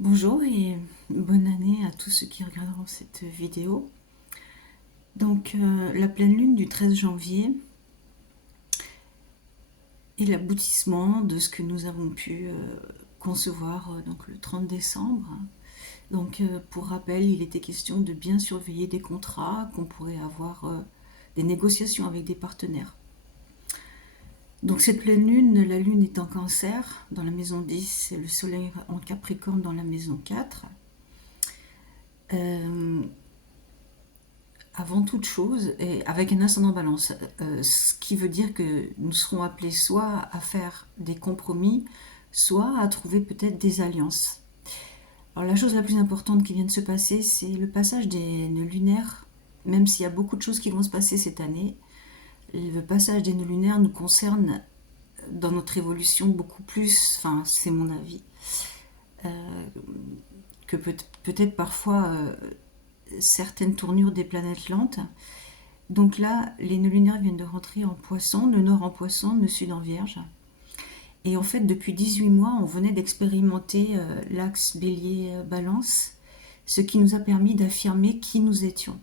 Bonjour et bonne année à tous ceux qui regarderont cette vidéo. Donc la pleine lune du 13 janvier est l'aboutissement de ce que nous avons pu concevoir donc le 30 décembre. Donc pour rappel, il était question de bien surveiller des contrats, qu'on pourrait avoir des négociations avec des partenaires. Donc cette pleine lune, la lune est en cancer dans la maison 10 et le soleil en capricorne dans la maison 4. Euh, Avant toute chose, et avec un ascendant balance, ce qui veut dire que nous serons appelés soit à faire des compromis, soit à trouver peut-être des alliances. Alors la chose la plus importante qui vient de se passer, c'est le passage des nœuds lunaires. Même s'il y a beaucoup de choses qui vont se passer cette année, le passage des nœuds lunaires nous concerne dans notre évolution beaucoup plus, enfin c'est mon avis, euh, que peut-être parfois certaines tournures des planètes lentes. Donc là, les nœuds lunaires viennent de rentrer en poisson, nœud nord en poisson, nœud sud en vierge. Et en fait, depuis 18 mois, on venait d'expérimenter l'axe bélier-balance, ce qui nous a permis d'affirmer qui nous étions.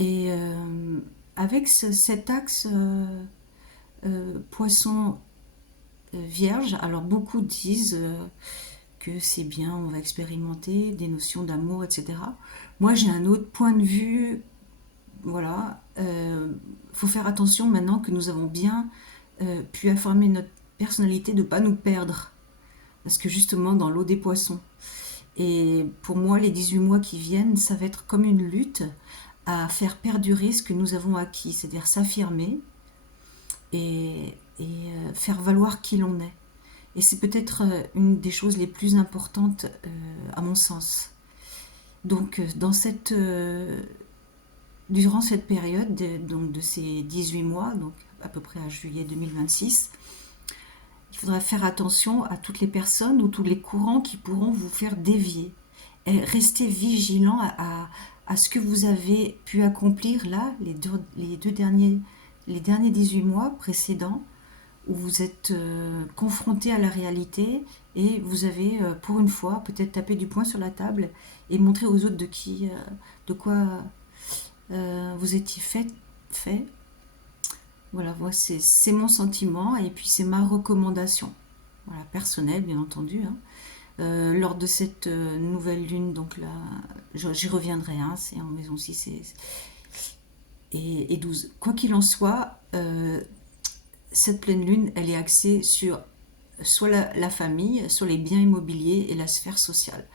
Et avec cet axe poisson-vierge, alors beaucoup disent que c'est bien, on va expérimenter des notions d'amour, etc. Moi, j'ai un autre point de vue. Voilà, faut faire attention maintenant que nous avons bien pu affirmer notre personnalité de ne pas nous perdre. Parce que justement, dans l'eau des poissons. Et pour moi, les 18 mois qui viennent, ça va être comme une lutte à faire perdurer ce que nous avons acquis, c'est-à-dire s'affirmer et faire valoir qui l'on est. Et c'est peut-être une des choses les plus importantes à mon sens. Donc, durant cette période, donc de ces 18 mois, donc à peu près à juillet 2026, il faudra faire attention à toutes les personnes ou tous les courants qui pourront vous faire dévier. Et restez vigilant à ce que vous avez pu accomplir là, les derniers 18 mois précédents, où vous êtes confronté à la réalité et vous avez, pour une fois, peut-être tapé du poing sur la table et montré aux autres de quoi vous étiez fait. Voilà, c'est mon sentiment et puis c'est ma recommandation. Voilà, personnelle, bien entendu, hein. Lors de cette nouvelle lune, donc là, j'y reviendrai, hein, c'est en maison 6 et 12. Quoi qu'il en soit, cette pleine lune, elle est axée sur soit la famille, soit les biens immobiliers et la sphère sociale.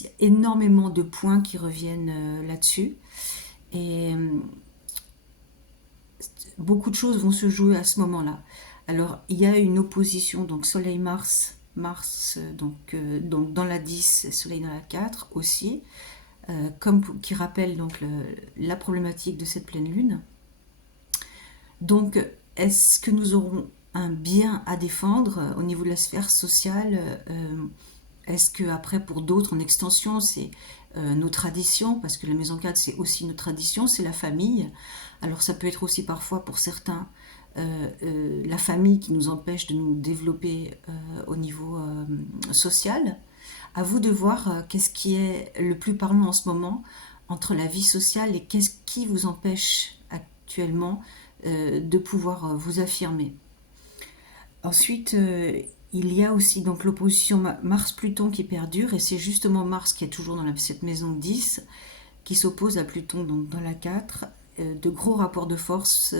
Il y a énormément de points qui reviennent là-dessus. Et beaucoup de choses vont se jouer à ce moment-là. Alors, il y a une opposition, donc Soleil-Mars, donc dans la 10, Soleil dans la 4 aussi, qui rappelle donc la problématique de cette pleine lune. Donc, est-ce que nous aurons un bien à défendre au niveau de la sphère sociale? Est-ce que après pour d'autres en extension c'est nos traditions, parce que la maison 4 c'est aussi nos traditions, c'est la famille. Alors ça peut être aussi parfois pour certains la famille qui nous empêche de nous développer au niveau social. À vous de voir qu'est-ce qui est le plus parlant en ce moment entre la vie sociale et qu'est-ce qui vous empêche actuellement de pouvoir vous affirmer. Ensuite, il y a aussi donc l'opposition Mars-Pluton qui perdure, et c'est justement Mars qui est toujours dans cette maison 10 qui s'oppose à Pluton donc dans la 4. De gros rapports de force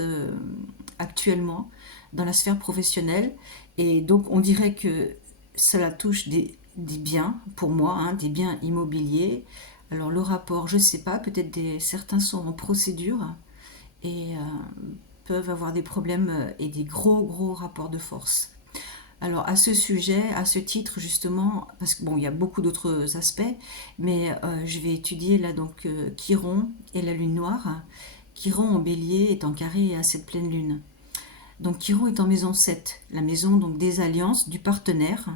actuellement dans la sphère professionnelle, et donc on dirait que cela touche des biens, pour moi, hein, des biens immobiliers. Alors le rapport, je ne sais pas, peut-être certains sont en procédure et peuvent avoir des problèmes et des gros rapports de force. Alors à ce sujet, à ce titre justement, parce que bon, il y a beaucoup d'autres aspects, mais je vais étudier là donc Chiron et la lune noire. Chiron en bélier est en carré à cette pleine lune. Donc Chiron est en maison 7, la maison donc des alliances, du partenaire,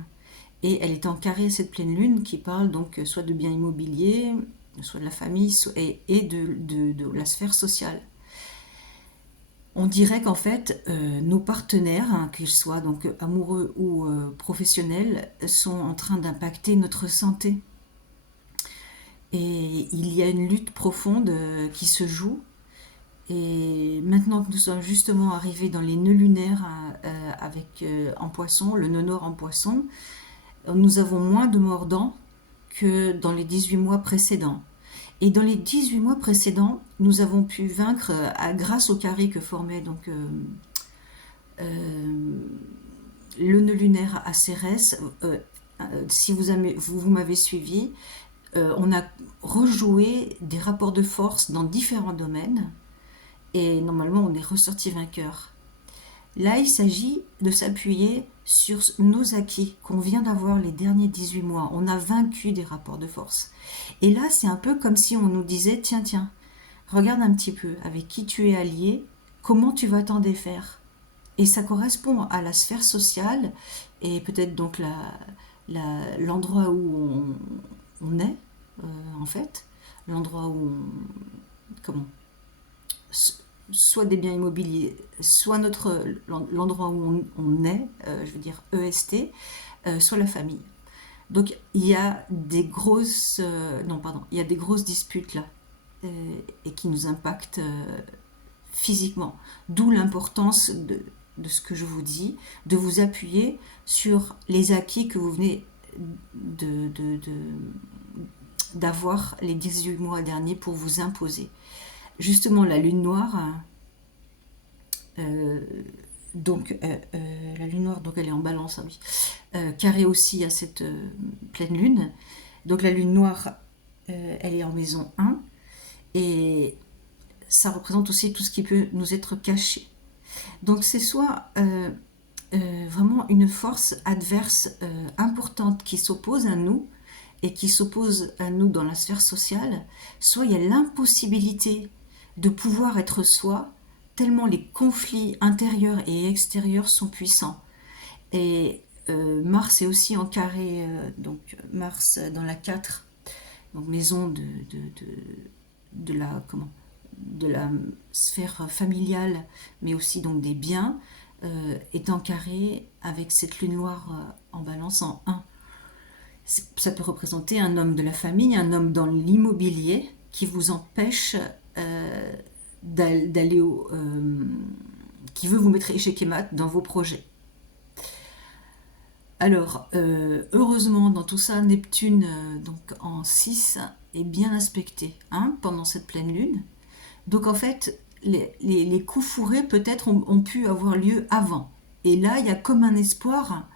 et elle est en carré à cette pleine lune qui parle donc soit de biens immobiliers, soit de la famille et de la sphère sociale. On dirait qu'en fait, nos partenaires, hein, qu'ils soient donc amoureux ou professionnels, sont en train d'impacter notre santé. Et il y a une lutte profonde qui se joue. Et maintenant que nous sommes justement arrivés dans les nœuds lunaires avec en poisson, le nœud nord en poisson, nous avons moins de mordants que dans les 18 mois précédents. Et dans les 18 mois précédents, nous avons pu vaincre, grâce au carré que formait donc euh, le nœud lunaire à Cérès. Si vous m'avez suivi, on a rejoué des rapports de force dans différents domaines et normalement on est ressorti vainqueur. Là, il s'agit de s'appuyer sur nos acquis qu'on vient d'avoir les derniers 18 mois. On a vaincu des rapports de force. Et là, c'est un peu comme si on nous disait, tiens, regarde un petit peu avec qui tu es allié, comment tu vas t'en défaire. Et ça correspond à la sphère sociale et peut-être donc l'endroit où on est, en fait, l'endroit où comment, soit des biens immobiliers, soit l'endroit où on est, je veux dire EST, soit la famille. Donc il y a des grosses, non pardon, il y a des grosses disputes là euh, et qui nous impactent physiquement. D'où l'importance de ce que je vous dis, de vous appuyer sur les acquis que vous venez de, de, de- d'avoir les 18 mois derniers pour vous imposer. Justement, la lune noire, euh, la lune noire, donc elle est en balance, hein, oui, carré aussi à cette pleine lune. Donc la lune noire, elle est en maison 1 et ça représente aussi tout ce qui peut nous être caché. Donc c'est soit vraiment une force adverse importante qui s'oppose à nous et qui s'oppose à nous dans la sphère sociale, soit il y a l'impossibilité de pouvoir être soi, tellement les conflits intérieurs et extérieurs sont puissants. Et Mars est aussi en carré, donc Mars dans la 4, donc maison de la, de la sphère familiale, mais aussi donc des biens, est en carré avec cette lune noire en balance en 1. Ça peut représenter un homme de la famille, un homme dans l'immobilier qui vous empêche euh, d'aller qui veut vous mettre échec et mat dans vos projets. Alors, heureusement, dans tout ça, Neptune, donc en 6 est bien aspecté, hein, pendant cette pleine lune. Donc, en fait, les coups fourrés, peut-être, ont pu avoir lieu avant. Et là, il y a comme un espoir,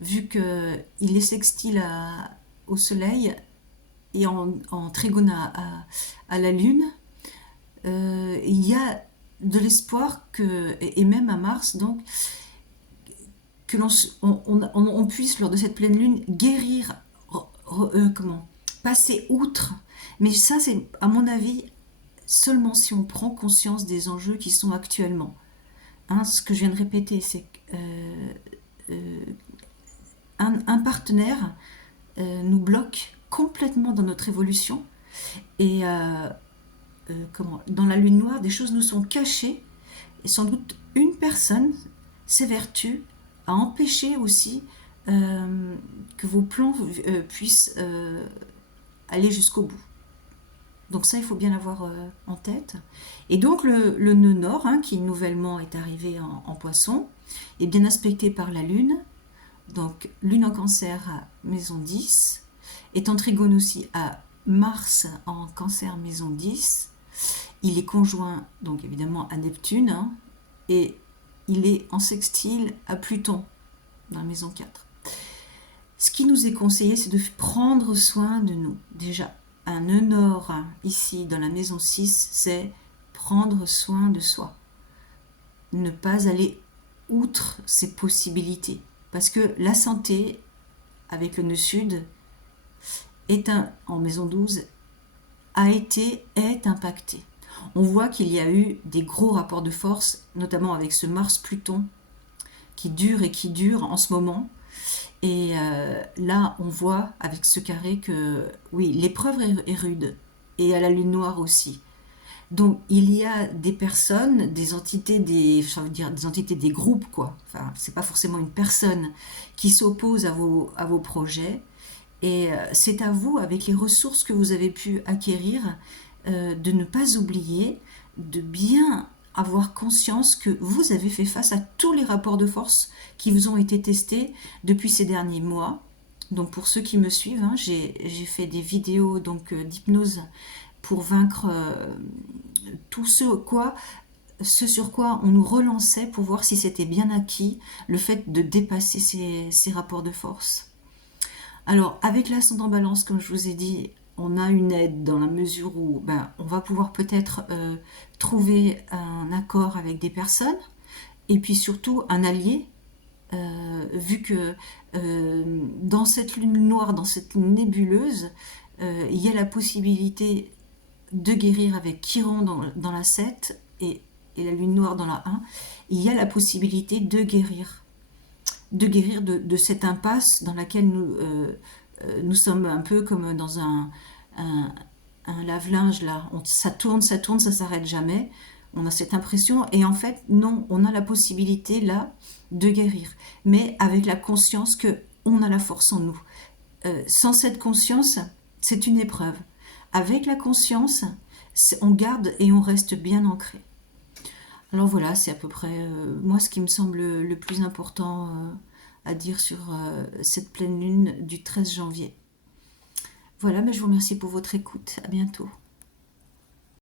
vu qu'il est sextile au Soleil et en trigone à la Lune. Il y a de l'espoir et même à Mars, donc, que on puisse, lors de cette pleine lune, guérir, passer outre. Mais ça, c'est, à mon avis, seulement si on prend conscience des enjeux qui sont actuellement. Hein, ce que je viens de répéter, c'est euh, un partenaire nous bloque complètement dans notre évolution. Et dans la lune noire, des choses nous sont cachées. Et sans doute, une personne s'évertue à empêcher aussi que vos plans puissent aller jusqu'au bout. Donc ça, il faut bien l'avoir en tête. Et donc le nœud nord, hein, qui nouvellement est arrivé en poisson, est bien aspecté par la lune. Donc lune en cancer à maison 10, est en trigone aussi à Mars en cancer maison 10. Il est conjoint donc évidemment à Neptune, hein, et il est en sextile à Pluton dans la maison 4. Ce qui nous est conseillé, c'est de prendre soin de nous. Déjà, un nœud nord, hein, ici dans la maison 6, c'est prendre soin de soi. Ne pas aller outre ses possibilités. Parce que la santé, avec le nœud sud, en maison 12, est impactée. On voit qu'il y a eu des gros rapports de force, notamment avec ce Mars-Pluton, qui dure en ce moment. Et là, on voit avec ce carré que, oui, l'épreuve est rude, et à la lune noire aussi. Donc, il y a des personnes, des entités, ça veut dire des entités, des groupes, quoi. Enfin, c'est pas forcément une personne qui s'oppose à vos projets. Et c'est à vous, avec les ressources que vous avez pu acquérir, de ne pas oublier, de bien avoir conscience que vous avez fait face à tous les rapports de force qui vous ont été testés depuis ces derniers mois. Donc pour ceux qui me suivent, hein, j'ai fait des vidéos donc d'hypnose pour vaincre tout ce sur quoi on nous relançait pour voir si c'était bien acquis, le fait de dépasser ces rapports de force. Alors, avec l'ascendant balance, comme je vous ai dit, on a une aide dans la mesure où on va pouvoir peut-être trouver un accord avec des personnes et puis surtout un allié, vu que dans cette lune noire, dans cette nébuleuse, il y a la possibilité de guérir avec Chiron dans la 7 et la lune noire dans la 1. Il y a la possibilité de guérir de cette impasse dans laquelle nous sommes un peu comme dans un, un lave-linge là. Ça tourne, ça s'arrête jamais. On a cette impression et en fait non, on a la possibilité là de guérir, mais avec la conscience que on a la force en nous. Sans cette conscience, c'est une épreuve. Avec la conscience, on garde et on reste bien ancré. Alors voilà, c'est à peu près moi ce qui me semble le plus important à dire sur cette pleine lune du 13 janvier. Voilà, mais je vous remercie pour votre écoute. À bientôt.